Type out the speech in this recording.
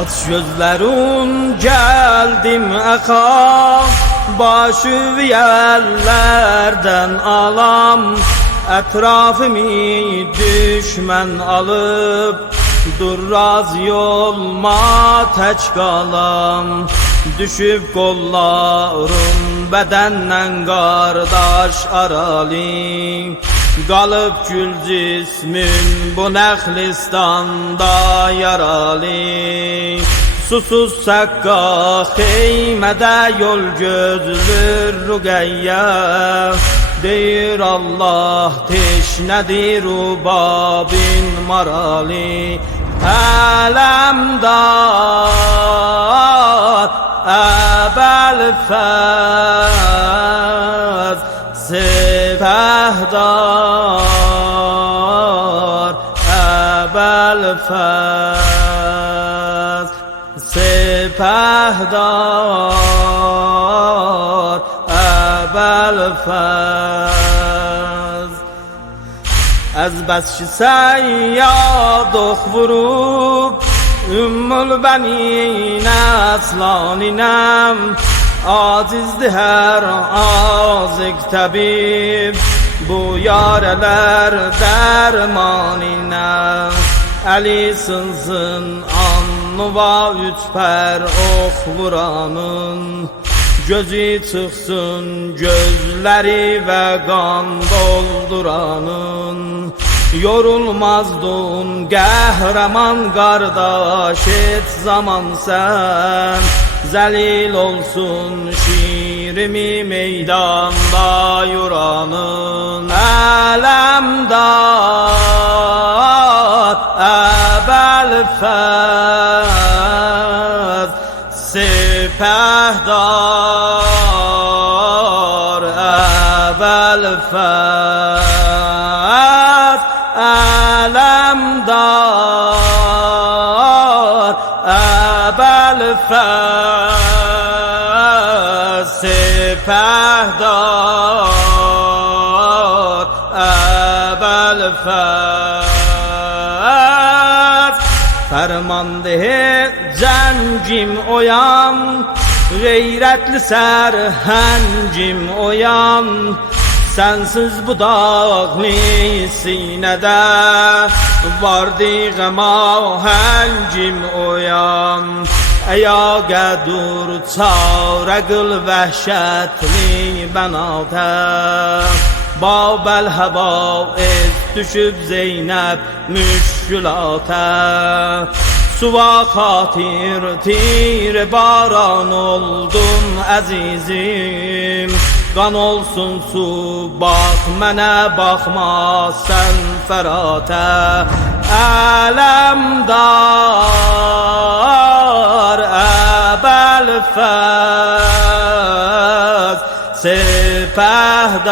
Aç gözlerin geldim aka, başı yerlerden alam. Etrafımı düşman alıp, dur razı olma teç kalam. Düşüp kollarım bedenden kardeş aralı. Qalıp gül cismin bu Nəxlistanda yaralı. Susuz sakka xeymədə yol gözlür Rüqəyyə. Deyir Allah teşnədir rubabin marali. Ələmdar əbəl-fəz, sipahdar əbəl-fəz, sipahdar əbəl-fəz. Az bas ki səyyad ox vurub, Ümmül bənin əslaninem. Acizdir hər aziq təbib, bu yarələr dərmanine. Əli sınzın annuva üçpər ox vuranın. Gözü çıxsın gözləri və qan dolduranın. Yorulmazdın qəhrəman qardaş, et zaman sən. Zəlil olsun şirimi meydanda yuranın. Ələmdar əbəl-fəz, sipahdar əbəl-fəz, ələmdar əbəl-fəz, sipahdar əbəl-fəz. Fərmandehi cəngim oyan, Qeyrətli sərhəngim oyan. Sensiz bu dağlı sinədə, Vardı ahəngim oyan. Əyaqa dur çarə qıl vəhşətli bənatə. Babəl həva et düşüb Zeynəb müşkülatə. Suva xatir tir baran oldun əzizim. Qan olsun su, bax mənə baxma sən fəratə. Ələmdar əbəl-fəz, sipahdar